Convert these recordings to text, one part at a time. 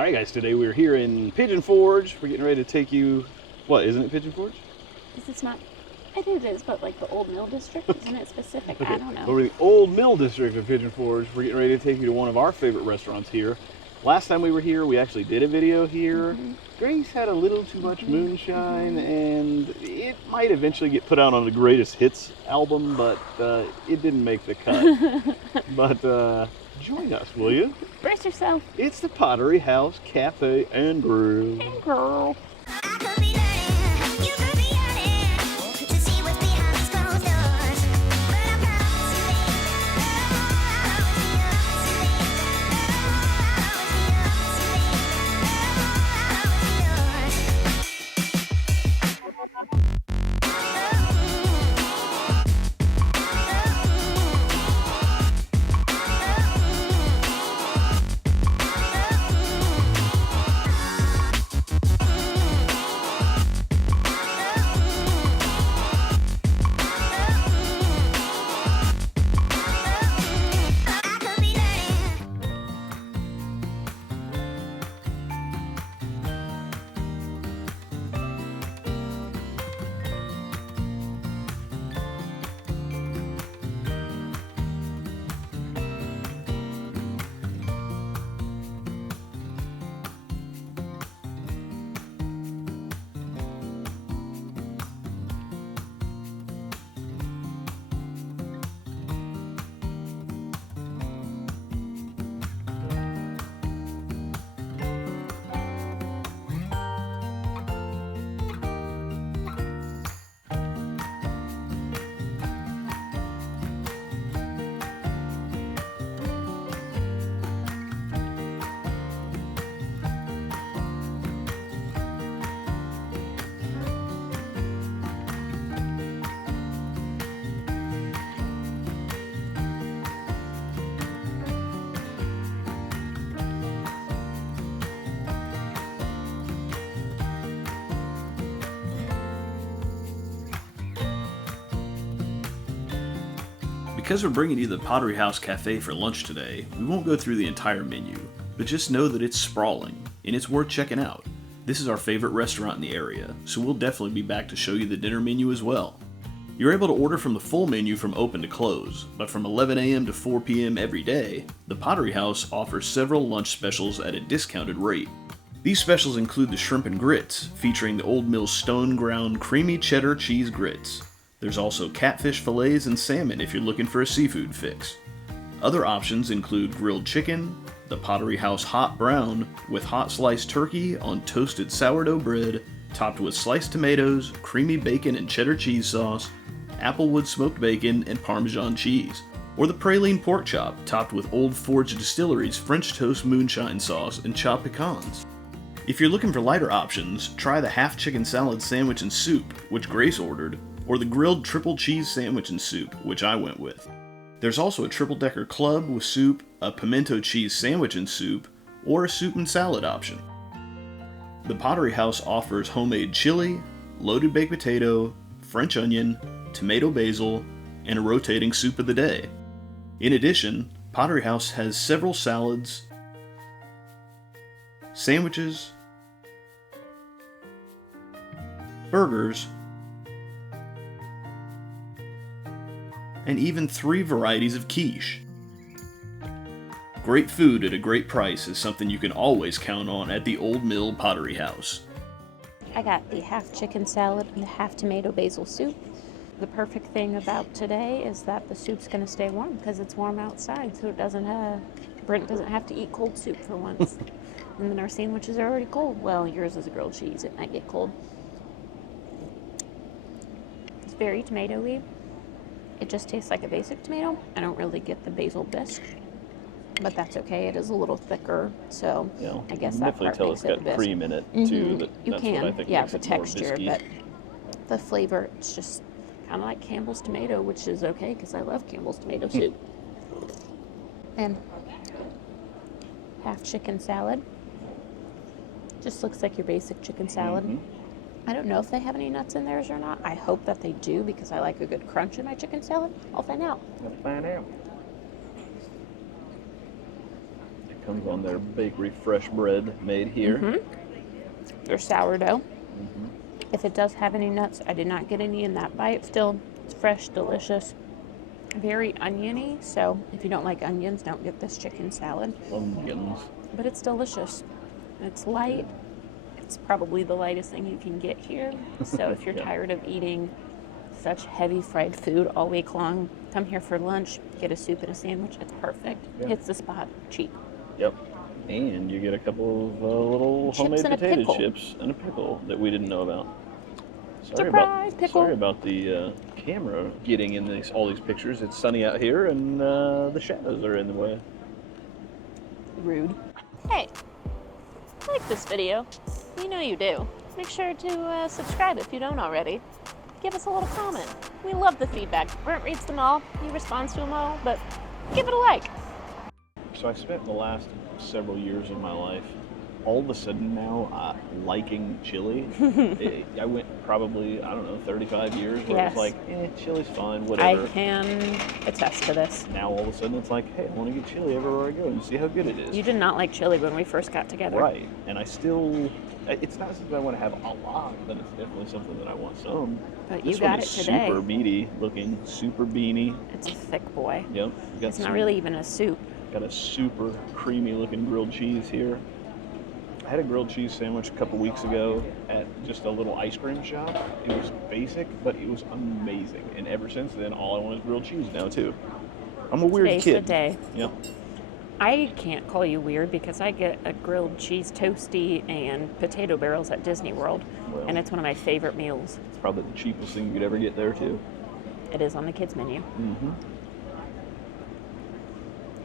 All right, guys, today we're here in Pigeon Forge. We're getting ready to take you, what, isn't it Pigeon Forge? Is this not, I think it is, but like the Old Mill District, isn't it specific? Okay. I don't know. We're in the Old Mill District of Pigeon Forge. We're getting ready to take you to one of our favorite restaurants here. Last time we were here, we actually did a video here. Grace had a little too much moonshine, and it might eventually get put out on the Greatest Hits album, but it didn't make the cut. But join us, will you? Brace yourself. It's the Pottery House Cafe and Grill. Hey, girl. Because we're bringing you the Pottery House Cafe for lunch today, we won't go through the entire menu, but just know that it's sprawling, and it's worth checking out. This is our favorite restaurant in the area, so we'll definitely be back to show you the dinner menu as well. You're able to order from the full menu from open to close, but from 11 a.m. to 4 p.m. every day, the Pottery House offers several lunch specials at a discounted rate. These specials include the shrimp and grits, featuring the Old Mill stone ground creamy cheddar cheese grits. There's also catfish fillets and salmon if you're looking for a seafood fix. Other options include grilled chicken, the Pottery House hot brown with hot sliced turkey on toasted sourdough bread, topped with sliced tomatoes, creamy bacon and cheddar cheese sauce, applewood smoked bacon, and Parmesan cheese. Or the praline pork chop, topped with Old Forge Distillery's French toast moonshine sauce and chopped pecans. If you're looking for lighter options, try the half chicken salad sandwich and soup, which Grace ordered, or the grilled triple cheese sandwich and soup, which I went with. There's also a triple-decker club with soup, a pimento cheese sandwich and soup, or a soup and salad option. The Pottery House offers homemade chili, loaded baked potato, French onion, tomato basil, and a rotating soup of the day. In addition, Pottery House has several salads, sandwiches, burgers, and even 3 varieties of quiche. Great food at a great price is something you can always count on at the Old Mill Pottery House. I got the half chicken salad and the half tomato basil soup. The perfect thing about today is that the soup's going to stay warm because it's warm outside, so Brent doesn't have to eat cold soup for once. And then our sandwiches are already cold. Well, yours is a grilled cheese. It might get cold. It's very tomatoey. It just tastes like a basic tomato. I don't really get the basil bisque, but that's okay. It is a little thicker, so Yeah, I guess you that definitely part tell makes it's it got bisque. cream in it too. That's You what can, I think yeah, makes the it more texture, biscuity. but the flavor, it's just kind of like Campbell's tomato, which is okay because I love Campbell's tomato soup. And half chicken salad. Just looks like your basic chicken salad. I don't know if they have any nuts in theirs or not. I hope that they do because I like a good crunch in my chicken salad. I'll find out. Let's find out. Comes on their bakery fresh bread made here. Their sourdough. If it does have any nuts, I did not get any in that bite. Still, it's fresh, delicious, very oniony. So if you don't like onions, don't get this chicken salad. Onions. But it's delicious. It's light. It's probably the lightest thing you can get here. So if you're tired of eating such heavy fried food all week long, come here for lunch, get a soup and a sandwich. It's perfect. Yeah. Hits the spot, cheap. Yep. And you get a couple of little Chips homemade and a potato pickle. chips and a pickle that we didn't know about. Surprise, pickle. Sorry about the camera getting in all these pictures. It's sunny out here and the shadows are in the way. Rude. Hey, like this video. You know you do. Make sure to subscribe if you don't already. Give us a little comment. We love the feedback. Brent reads them all. He responds to them all, but give it a like. So I spent the last several years of my life all of a sudden now liking chili. I went probably, 35 years where Yes. it was like, chili's fine, whatever. I can attest to this. Now all of a sudden it's like, hey, I want to get chili everywhere I go and see how good it is. You did not like chili when we first got together. Right. And I still, it's not something I want to have a lot, but it's definitely something that I want some. But you This got one it is today. super meaty looking, super beany. It's a thick boy. Yep. Got It's not some- really even a soup. Got a super creamy looking grilled cheese here. I had a grilled cheese sandwich a couple weeks ago at just a little ice cream shop. It was basic, but it was amazing. And ever since then, all I want is grilled cheese now too. I'm a weird Today's kid. the day. Yep. I can't call you weird because I get a grilled cheese toasty and potato barrels at Disney World, Well. and it's one of my favorite meals. It's probably the cheapest thing you could ever get there too. It is on the kids' menu. Mm-hmm.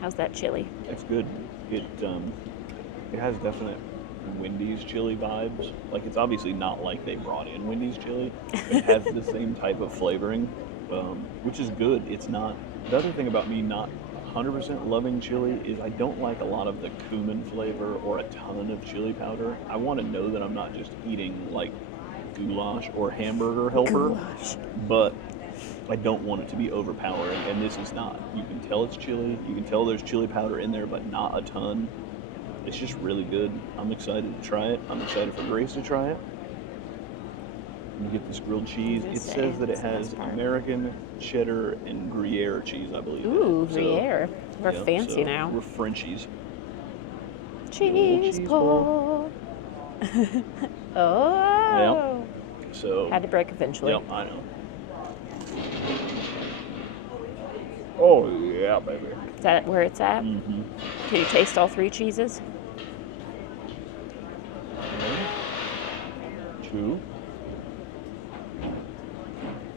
How's that chili? It's good. It has definite Wendy's chili vibes. Like, it's obviously not like they brought in Wendy's chili. It has the same type of flavoring, which is good. It's not. The other thing about me not 100% loving chili is I don't like a lot of the cumin flavor or a ton of chili powder. I want to know that I'm not just eating like goulash or hamburger helper, Goulash. but I don't want it to be overpowering, and this is not. You can tell it's chili. You can tell there's chili powder in there, but not a ton. It's just really good. I'm excited to try it. I'm excited for Grace to try it. You get this grilled cheese. I was It gonna says say, that it it's the has best part. American, cheddar, and Gruyere cheese, I believe. in it. Ooh, So, Gruyere. We're yeah, fancy so now. We're Frenchies. Cheese cheese pull. Oh. So. Had to break eventually. Yep, I know. Oh yeah, baby. Is that where it's at? Mm-hmm. Can you taste all three cheeses? 2,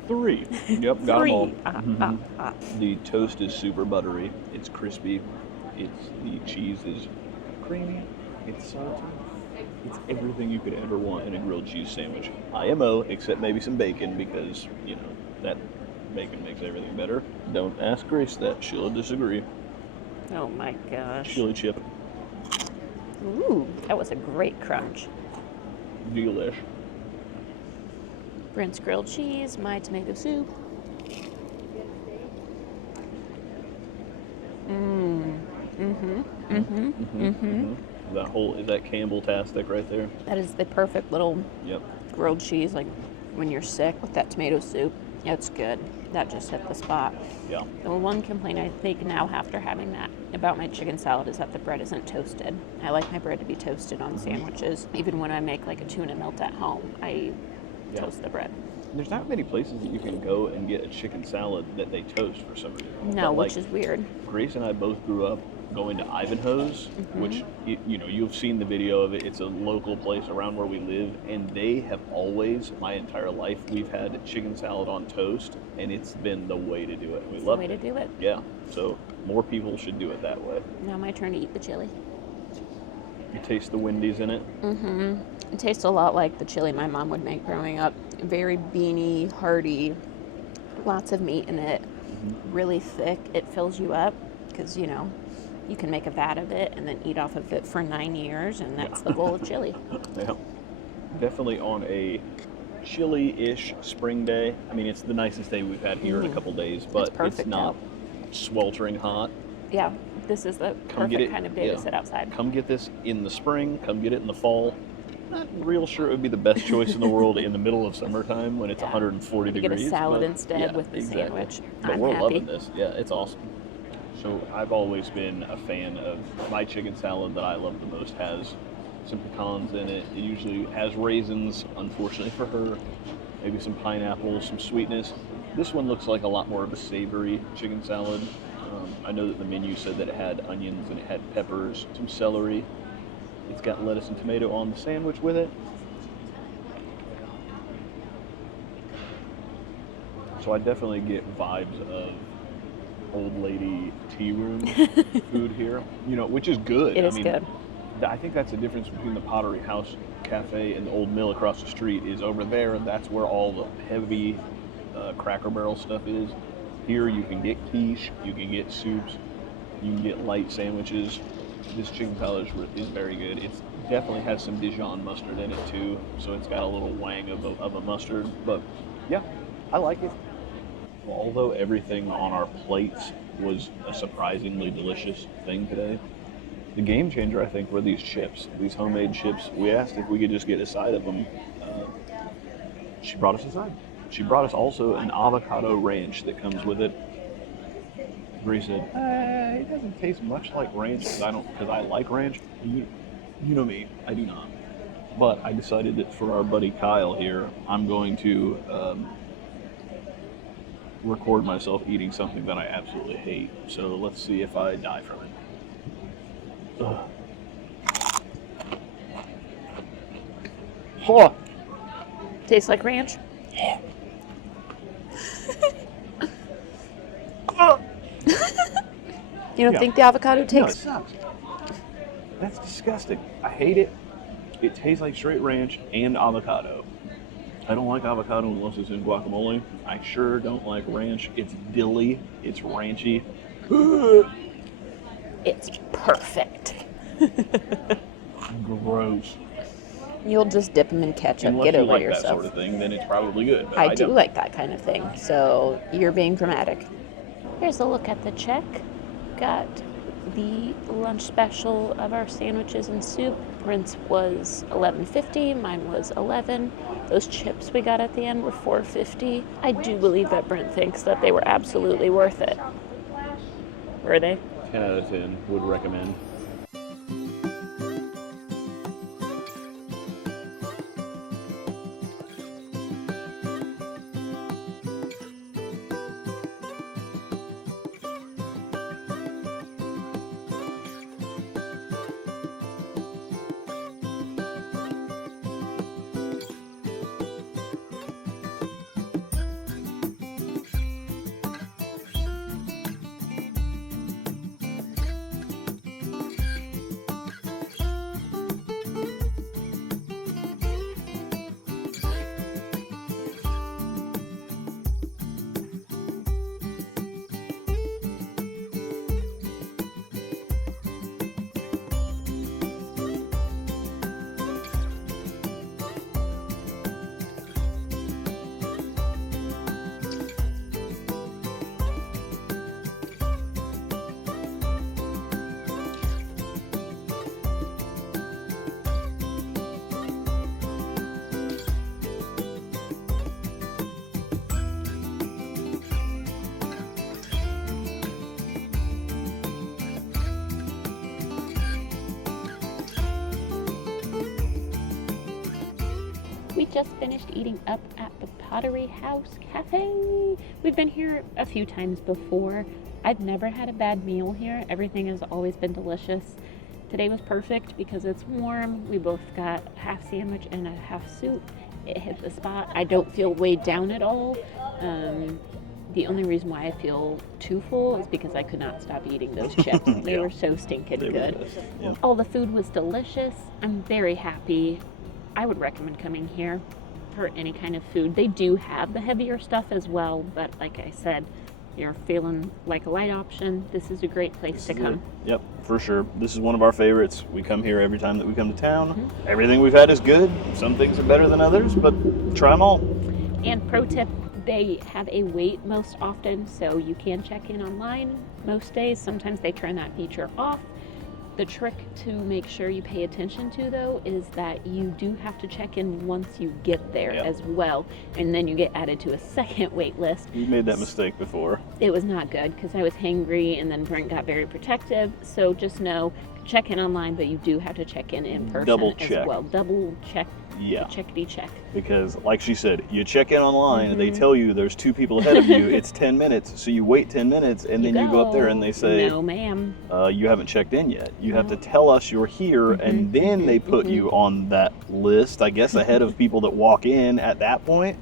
3. Yep, got them Three. all. Ah. The toast is super buttery. It's crispy. The cheese is creamy. It's salty. It's everything you could ever want in a grilled cheese sandwich. IMO, except maybe some bacon because, that bacon makes everything better. Don't ask Grace that. She'll disagree. Oh my gosh. Chili chip. Ooh, that was a great crunch. Delish. Brent's grilled cheese, my tomato soup. Is that Campbell-tastic right there? That is the perfect little Yep. grilled cheese, like when you're sick with that tomato soup. It's good. That just hit the spot. Yeah. The one complaint I think now after having that about my chicken salad is that the bread isn't toasted. I like my bread to be toasted on sandwiches. Even when I make like a tuna melt at home, I toast the bread. There's not many places that you can go and get a chicken salad that they toast for some reason. No, But, which is weird. Grace and I both grew up going to Ivanhoe's, which, you've seen the video of it. It's a local place around where we live, and they have always, my entire life, we've had chicken salad on toast, and it's been the way to do it. We love Way it. to do it. Yeah, so more people should do it that way. Now my turn to eat the chili. You taste the Wendy's in it. It tastes a lot like the chili my mom would make growing up. Very beany, hearty, lots of meat in it, really thick. It fills you up because, you can make a vat of it and then eat off of it for 9 years, and that's the bowl of chili. Yeah. Definitely on a chilly-ish spring day. I mean, it's the nicest day we've had here in a couple days, but it's perfect not out. sweltering hot. Yeah, This is the Come get perfect it. kind of day Yeah. to sit outside. Come get this in the spring. Come get it in the fall. Not real sure it would be the best choice in the world in the middle of summertime when it's 140 You degrees. get a salad but instead yeah, with the exactly. sandwich. But I'm we're happy. loving this. Yeah, it's awesome. So I've always been a fan of my chicken salad that I love the most has some pecans in it. It usually has raisins, unfortunately for her. Maybe some pineapple, some sweetness. This one looks like a lot more of a savory chicken salad. I know that the menu said that it had onions and it had peppers, some celery. It's got lettuce and tomato on the sandwich with it. So I definitely get vibes of old lady tea room food here, which is good. It is good. I think that's the difference between the Pottery House Cafe and the Old Mill across the street is over there, and that's where all the heavy Cracker Barrel stuff is. Here you can get quiche, you can get soups, you can get light sandwiches. This chicken salad is very good. It definitely has some Dijon mustard in it too, so it's got a little wang of a mustard. But yeah, I like it. Although everything on our plates was a surprisingly delicious thing today, the game changer, I think, were these chips, these homemade chips. We asked if we could just get a side of them. She brought us a side. She brought us also an avocado ranch that comes with it. Grace said, it doesn't taste much like ranch because I like ranch. You know me, I do not. But I decided that for our buddy Kyle here, I'm going to record myself eating something that I absolutely hate. So let's see if I die from it. Ugh. Oh. Tastes like ranch. You don't think the avocado No, it tastes? sucks. That's disgusting. I hate it. It tastes like straight ranch and avocado. I don't like avocado unless it's in guacamole. I sure don't like ranch. It's dilly. It's ranchy. It's perfect. Gross. You'll just dip them in ketchup. Unless Get you over like yourself. that sort of thing, then it's probably good. But I do don't. like that kind of thing. So you're being dramatic. Here's a look at the check. Got the lunch special of our sandwiches and soup. Brent's was $11.50. Mine was $11. Those chips we got at the end were $4.50. I do believe that Brent thinks that they were absolutely worth it. Were they? 10 out of 10 would recommend. We just finished eating up at the Pottery House Cafe. We've been here a few times before. I've never had a bad meal here. Everything has always been delicious. Today was perfect because it's warm. We both got a half sandwich and a half soup. It hit the spot. I don't feel weighed down at all. The only reason why I feel too full is because I could not stop eating those chips. They Yeah. were so stinking They were good. delicious. Yeah. All the food was delicious. I'm very happy. I would recommend coming here for any kind of food. They do have the heavier stuff as well, but like I said, you're feeling like a light option, this is a great place to come. Yep, for sure. This is one of our favorites. We come here every time that we come to town. Everything we've had is good. Some things are better than others, but try them all. And pro tip, they have a wait most often, so you can check in online most days. Sometimes they turn that feature off. The trick to make sure you pay attention to, though, is that you do have to check in once you get there as well, and then you get added to a second wait list. You made that mistake before. It was not good because I was hangry, and then Brent got very protective. So just know, check in online, but you do have to check in person Double check. as well. Double check. Yeah. Checkity check. Because, like she said, you check in online and they tell you there's 2 people ahead of you. It's 10 minutes, so you wait 10 minutes and then you go up there and they say, "No, ma'am. You haven't checked in yet. You have to tell us you're here," and then they put you on that list, I guess, ahead of people that walk in at that point.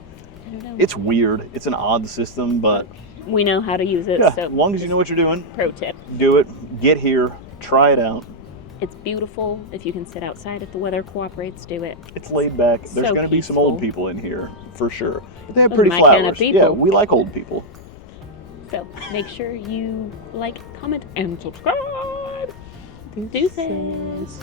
I don't know. It's weird. It's an odd system, but We know how to use it. yeah, So as long as you know what you're doing, pro tip. do it. Get here. Try it out. It's beautiful. If you can sit outside, if the weather cooperates, do it. It's laid back. There's So going to be some old peaceful. people in here, for sure. But they have Those pretty my flowers. kind of Yeah, people. we like old people. So make sure you like, comment, and subscribe. Deuces.